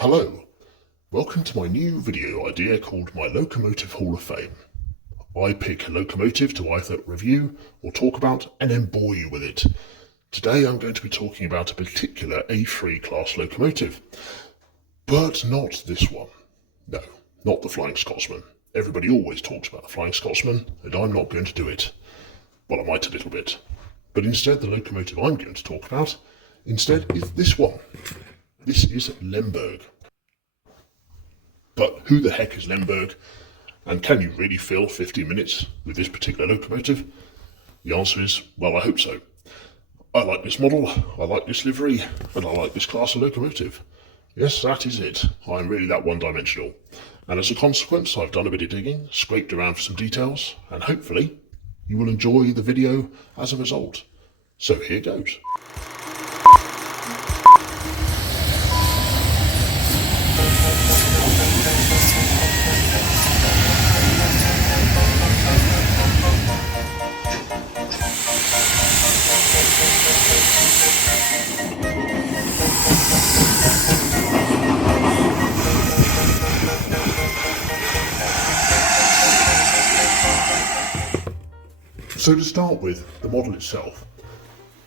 Hello, welcome to my new video idea called my Locomotive Hall of Fame. I pick a locomotive to either review or talk about and then bore you with it. Today I'm going to be talking about a particular A3 class locomotive, but not this one. No, not the Flying Scotsman. Everybody always talks about the Flying Scotsman, and I'm not going to do it. Well, I might a little bit. But instead, the locomotive I'm going to talk about instead is this one. This is Lemberg. But who the heck is Lemberg? And can you really fill 15 minutes with this particular locomotive? The answer is, well, I hope so. I like this model, I like this livery, and I like this class of locomotive. Yes, that is it. I'm really that one-dimensional. And as a consequence, I've done a bit of digging, scraped around for some details, and hopefully you will enjoy the video as a result. So here goes. So to start with, the model itself.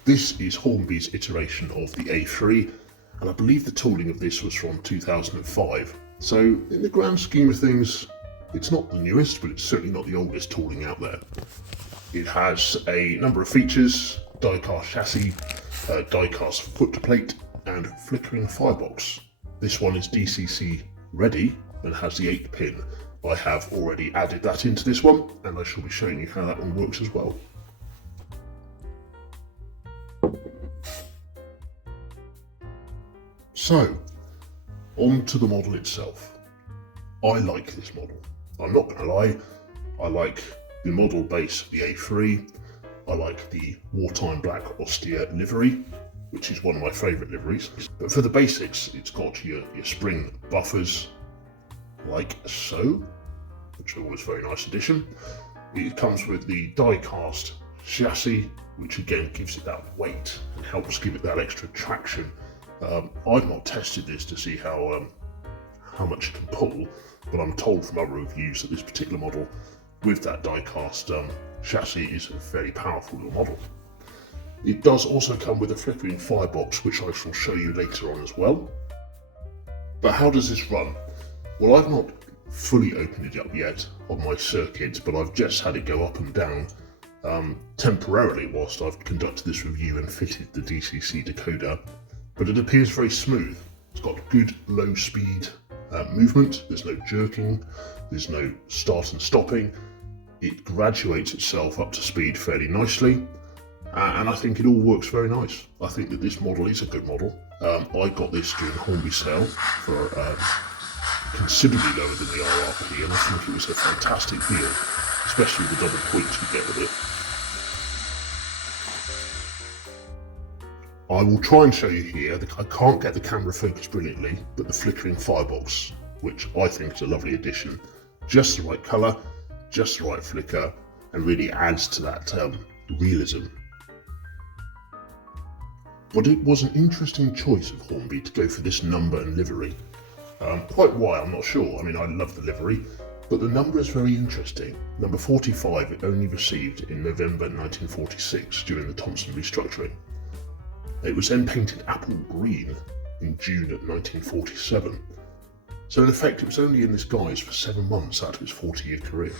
This is Hornby's iteration of the A3, and I believe the tooling of this was from 2005. So in the grand scheme of things, it's not the newest, but it's certainly not the oldest tooling out there. It has a number of features: die-cast chassis, die-cast footplate, and flickering firebox. This one is DCC ready and has the 8-pin. I have already added that into this one, and I shall be showing you how that one works as well. So, on to the model itself. I like this model. I'm not going to lie, I like the model base of the A3, I like the wartime black austere livery, which is one of my favourite liveries. But for the basics, it's got your spring buffers, like so, which are always a very nice addition. It comes with the die-cast chassis, which again gives it that weight and helps give it that extra traction. I've not tested this to see how much it can pull, but I'm told from other reviews that this particular model with that die-cast chassis is a very powerful little model. It does also come with a flickering firebox, which I shall show you later on as well. But how does this run? Well, I've not fully opened it up yet on my circuit, but I've just had it go up and down temporarily whilst I've conducted this review and fitted the DCC decoder, but it appears very smooth. It's got good low speed movement, there's no jerking, there's no start and stopping. It graduates itself up to speed fairly nicely, and I think it all works very nice. I think that this model is a good model. I got this during the Hornby sale for considerably lower than the RRP, and I think it was a fantastic deal, especially with the double points you get with it. I will try and show you here. I can't get the camera focused brilliantly, but the flickering firebox, which I think is a lovely addition. Just the right colour, just the right flicker, and really adds to that realism. But it was an interesting choice of Hornby to go for this number and livery. Quite why, I'm not sure. I mean, I love the livery, but the number is very interesting. Number 45 it only received in November 1946 during the Thompson restructuring. It was then painted apple green in June of 1947. So in effect, it was only in this guise for 7 months out of its 40-year career.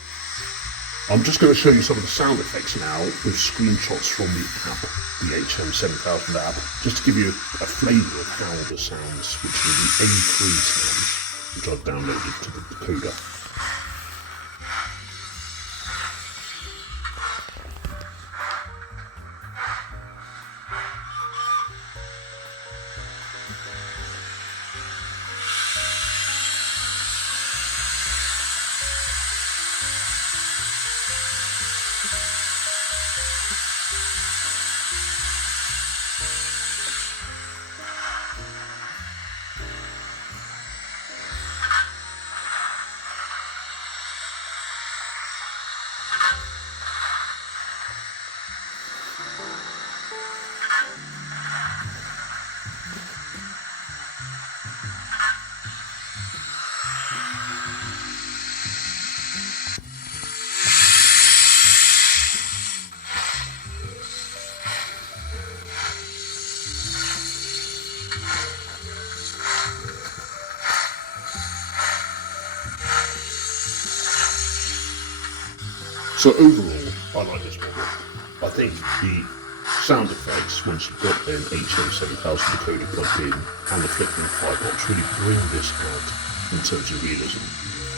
I'm just going to show you some of the sound effects now with screenshots from the app, the HM7000 app, just to give you a flavour of how the sounds, which are the A3 sounds, which I've downloaded to the decoder. So overall, I like this model. I think the sound effects, once you've got an HM7000 decoder plugged in and the flickering firebox, really bring this out in terms of realism.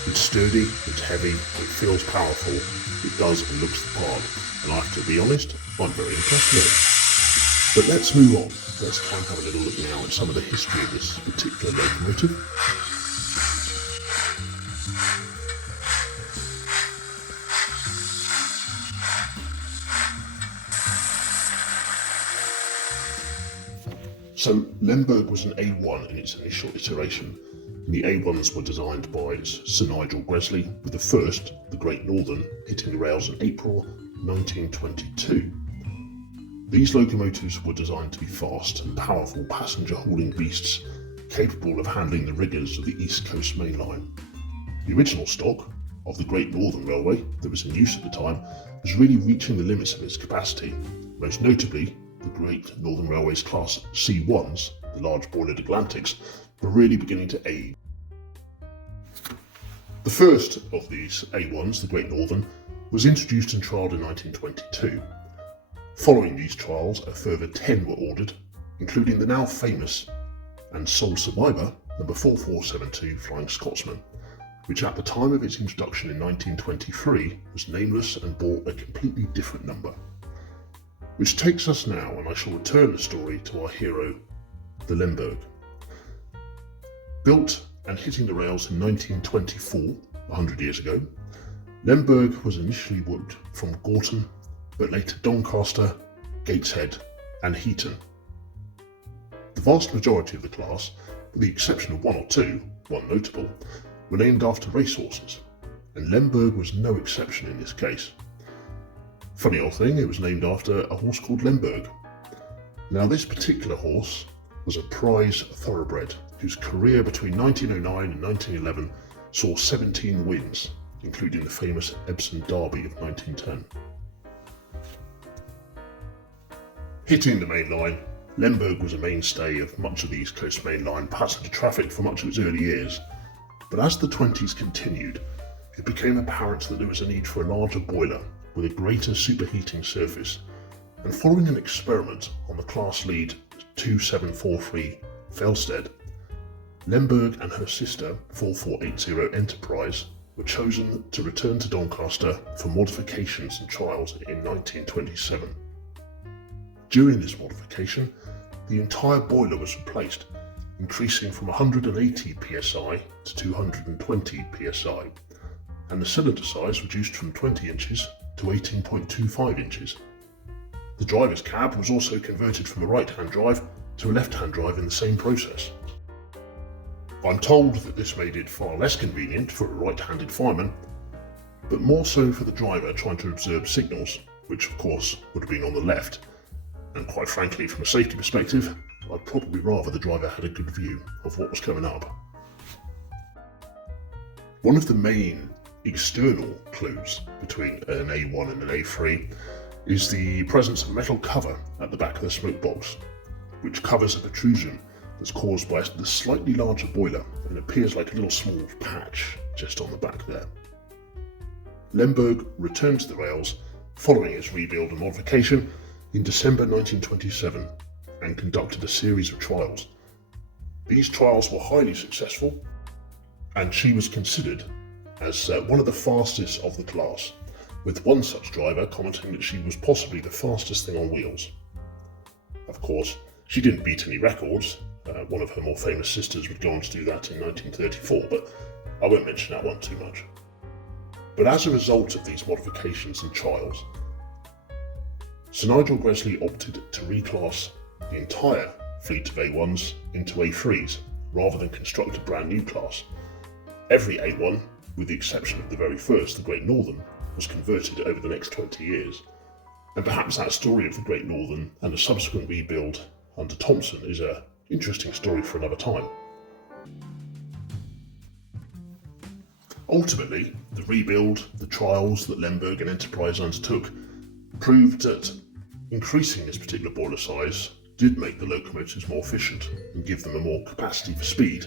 It's sturdy, it's heavy, it feels powerful, it does and looks the part, and I have to be honest, I'm very impressed with it. But let's move on. Let's try and have a little look now at some of the history of this particular locomotive. So Lemberg was an A1 in its initial iteration. The A1s were designed by Sir Nigel Gresley, with the first, the Great Northern, hitting the rails in April 1922. These locomotives were designed to be fast and powerful passenger-hauling beasts, capable of handling the rigours of the East Coast Main Line. The original stock of the Great Northern Railway that was in use at the time was really reaching the limits of its capacity, most notably the Great Northern Railway's Class C1s, the large boilered Atlantics, were really beginning to age. The first of these A1s, the Great Northern, was introduced and trialled in 1922. Following these trials, a further 10 were ordered, including the now famous and sole survivor, number 4472 Flying Scotsman, which at the time of its introduction in 1923 was nameless and bore a completely different number. Which takes us now, and I shall return the story to our hero, the Lemberg. Built and hitting the rails in 1924, 100 years ago, Lemberg was initially worked from Gorton, but later Doncaster, Gateshead and Heaton. The vast majority of the class, with the exception of one or two, one notable, were named after racehorses, and Lemberg was no exception in this case. Funny old thing, it was named after a horse called Lemberg. Now this particular horse was a prize thoroughbred whose career between 1909 and 1911 saw 17 wins, including the famous Epsom Derby of 1910. Hitting the main line, Lemberg was a mainstay of much of the East Coast Main Line passenger traffic for much of its early years, but as the 20s continued, it became apparent that there was a need for a larger boiler with a greater superheating surface, and following an experiment on the class lead 2743 Felsted, Lemberg and her sister 4480 Enterprise were chosen to return to Doncaster for modifications and trials in 1927. During this modification, the entire boiler was replaced, increasing from 180 psi to 220 psi, and the cylinder size reduced from 20 inches to 18.25 inches. The driver's cab was also converted from a right-hand drive to a left-hand drive in the same process. I'm told that this made it far less convenient for a right-handed fireman, but more so for the driver trying to observe signals, which of course would have been on the left, and quite frankly from a safety perspective, I'd probably rather the driver had a good view of what was coming up. One of the main external clues between an A1 and an A3 is the presence of a metal cover at the back of the smoke box, which covers a protrusion that's caused by the slightly larger boiler and appears like a little small patch just on the back there. Lemberg returned to the rails following its rebuild and modification in December 1927 and conducted a series of trials. These trials were highly successful, and she was considered as one of the fastest of the class, with one such driver commenting that she was possibly the fastest thing on wheels. Of course, she didn't beat any records. One of her more famous sisters would go on to do that in 1934, but I won't mention that one too much. But as a result of these modifications and trials, Sir Nigel Gresley opted to reclass the entire fleet of A1s into A3s, rather than construct a brand new class. Every A1, with the exception of the very first, the Great Northern, was converted over the next 20 years. And perhaps that story of the Great Northern and the subsequent rebuild under Thompson is an interesting story for another time. Ultimately, the rebuild, the trials that Lemberg and Enterprise undertook, proved that increasing this particular boiler size did make the locomotives more efficient and give them a more capacity for speed.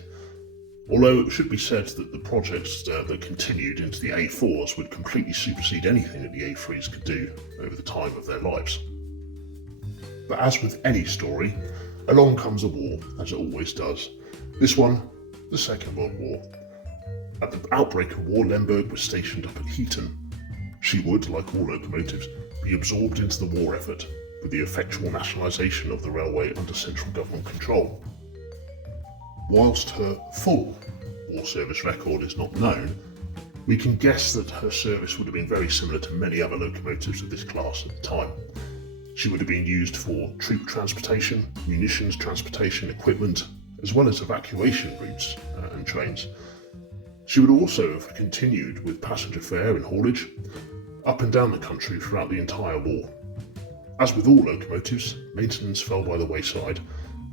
Although it should be said that the projects that continued into the A4s would completely supersede anything that the A3s could do over the time of their lives. But as with any story, along comes a war, as it always does. This one, the Second World War. At the outbreak of war, Lemberg was stationed up at Heaton. She would, like all locomotives, be absorbed into the war effort, with the effectual nationalisation of the railway under central government control. Whilst her full war service record is not known, we can guess that her service would have been very similar to many other locomotives of this class at the time. She would have been used for troop transportation, munitions transportation, equipment, as well as evacuation routes and trains. She would also have continued with passenger fare and haulage up and down the country throughout the entire war. As with all locomotives, maintenance fell by the wayside,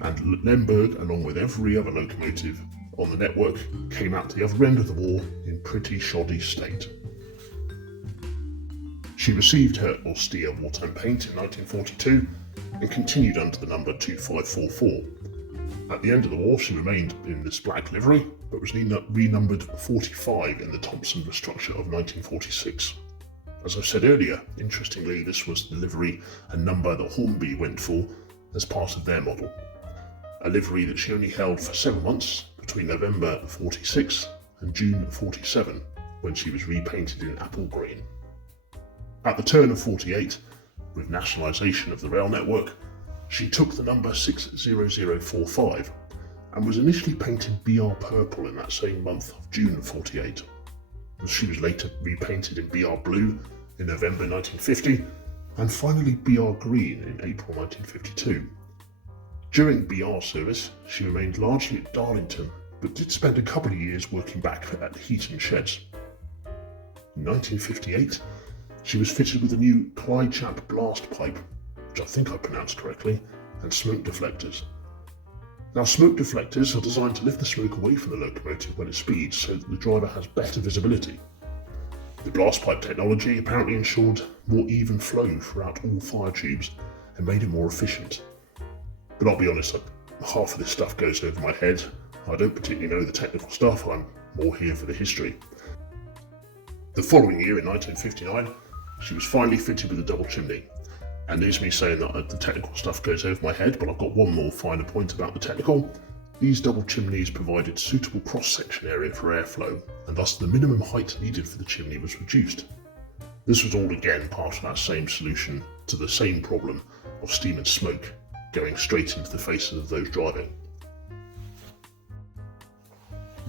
and Lemberg, along with every other locomotive on the network, came out the other end of the war in pretty shoddy state. She received her austere wartime paint in 1942 and continued under the number 2544. At the end of the war, she remained in this black livery, but was renumbered 45 in the Thompson restructure of 1946. As I said earlier, interestingly, this was the livery and number that Hornby went for as part of their model. A livery that she only held for 7 months, between November 46 and June 47, when she was repainted in apple green. At the turn of 48, with nationalisation of the rail network, she took the number 60045 and was initially painted BR purple in that same month of June 48. She was later repainted in BR blue in November 1950 and finally BR green in April 1952. During BR service, she remained largely at Darlington, but did spend a couple of years working back at the Heaton sheds. In 1958, she was fitted with a new Clydechap blast pipe, which I think I pronounced correctly, and smoke deflectors. Now, smoke deflectors are designed to lift the smoke away from the locomotive when it speeds so that the driver has better visibility. The blast pipe technology apparently ensured more even flow throughout all fire tubes and made it more efficient. But I'll be honest, half of this stuff goes over my head. I don't particularly know the technical stuff, I'm more here for the history. The following year, in 1959, she was finally fitted with a double chimney. And there's me saying that the technical stuff goes over my head, but I've got one more finer point about the technical. These double chimneys provided suitable cross-section area for airflow, and thus the minimum height needed for the chimney was reduced. This was all again part of that same solution to the same problem of steam and smoke going straight into the faces of those driving.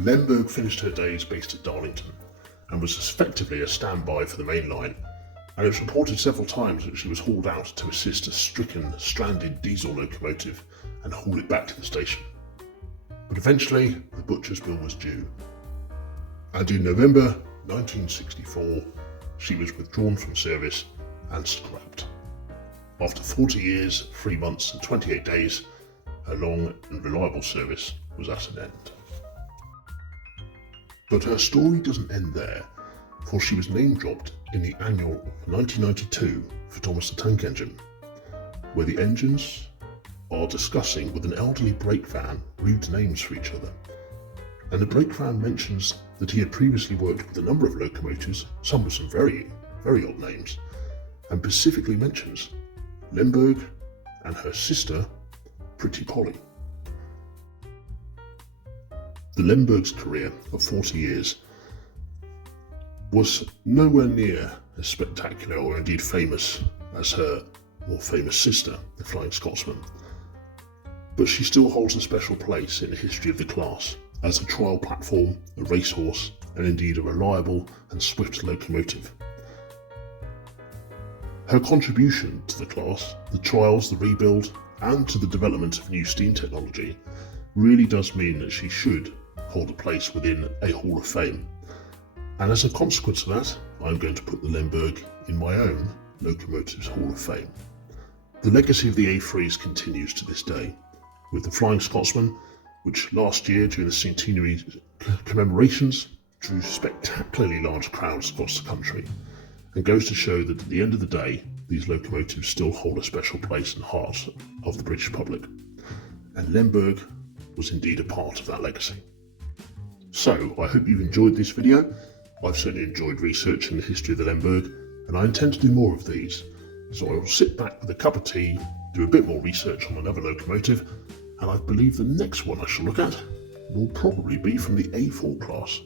Lemberg finished her days based at Darlington and was effectively a standby for the main line, and it was reported several times that she was hauled out to assist a stricken, stranded diesel locomotive and haul it back to the station. But eventually, the butcher's bill was due, and in November 1964, she was withdrawn from service and scrapped. After 40 years, 3 months and 28 days, her long and reliable service was at an end. But her story doesn't end there, for she was name-dropped in the annual of 1992 for Thomas the Tank Engine, where the engines are discussing with an elderly brake van rude names for each other. And the brake van mentions that he had previously worked with a number of locomotives, some with some very, very odd names, and specifically mentions Lemberg and her sister, Pretty Polly. The Lemberg's career of 40 years was nowhere near as spectacular or indeed famous as her more famous sister, the Flying Scotsman, but she still holds a special place in the history of the class as a trial platform, a racehorse, and indeed a reliable and swift locomotive. Her contribution to the class, the trials, the rebuild, and to the development of new steam technology really does mean that she should hold a place within a Hall of Fame. And as a consequence of that, I'm going to put the Lemberg in my own Locomotives Hall of Fame. The legacy of the A3s continues to this day, with the Flying Scotsman, which last year during the centenary commemorations drew spectacularly large crowds across the country, and goes to show that at the end of the day, these locomotives still hold a special place in the heart of the British public. And Lemberg was indeed a part of that legacy. So, I hope you've enjoyed this video. I've certainly enjoyed researching the history of the Lemberg, and I intend to do more of these. So I will sit back with a cup of tea, do a bit more research on another locomotive, and I believe the next one I shall look at will probably be from the A4 class.